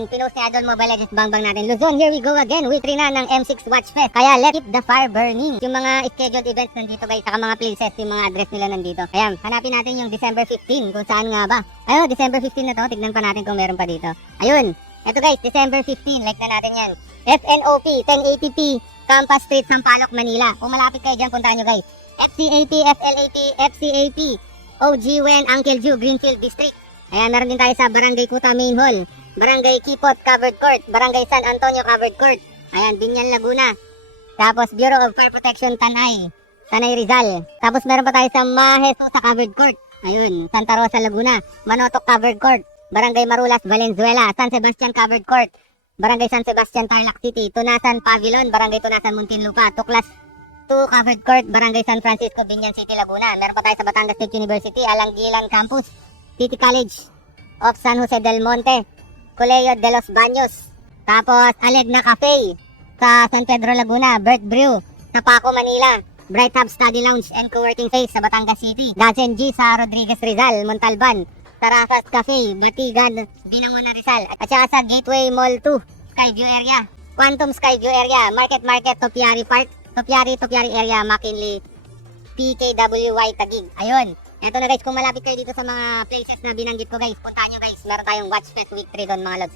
ang pinost ni Idol Mobile Legends Bangbang natin. Luzon, here we go again. Week 3 na ng M6 Watch Fest. Kaya let's keep the fire burning. Yung mga scheduled events nandito guys, saka mga places, yung mga address nila nandito. Ayan, hanapin natin yung December 15 kung saan nga ba. Ayun, December 15 na to. Tignan pa natin kung meron pa dito. Ayun, eto guys, December 15. Like na natin yan. FNOP, 1080p, Campus Street, Sampaloc, Manila. Kung malapit kayo dyan, puntahan nyo guys. FCAP, FLAP, FCAP, OG Wen, Uncle Ju, Greenfield District. Ayan, meron din tayo sa Barangay Kuta Main Hall, Barangay Kipot Covered Court, Barangay San Antonio Covered Court. Ayan, Binyan, Laguna. Tapos Bureau of Fire Protection, Tanay Rizal. Tapos meron pa tayo sa Maheso sa Covered Court. Ayun, Santa Rosa, Laguna, Manotok Covered Court, Barangay Marulas, Valenzuela, San Sebastian Covered Court, Barangay San Sebastian, Tarlac City, Tunasan Pavilion, Barangay Tunasan, Muntinlupa, Tuklas 2 Covered Court, Barangay San Francisco, Binyan City, Laguna. Meron pa tayo sa Batangas State University, Alanggilan Campus, City College of San Jose del Monte, Colegio de los Baños. Tapos Alegna Cafe sa San Pedro, Laguna, Bert Brew sa Paco, Manila, Bright Hub Study Lounge and Co-working Space sa Batangas City, Dazen G sa Rodriguez Rizal, Montalban, Tarafas Cafe, Batigan, Binangon, Rizal, at saka sa Gateway Mall 2, Skyview area, Quantum Skyview area, Market, Topiary Park, Topiary area, McKinley, PKWY Taguig. Ayun. Eto na guys, kung malapit kayo dito sa mga places na binanggit ko guys, puntahan nyo guys. Meron tayong Watch Fest Week 3 doon mga lods.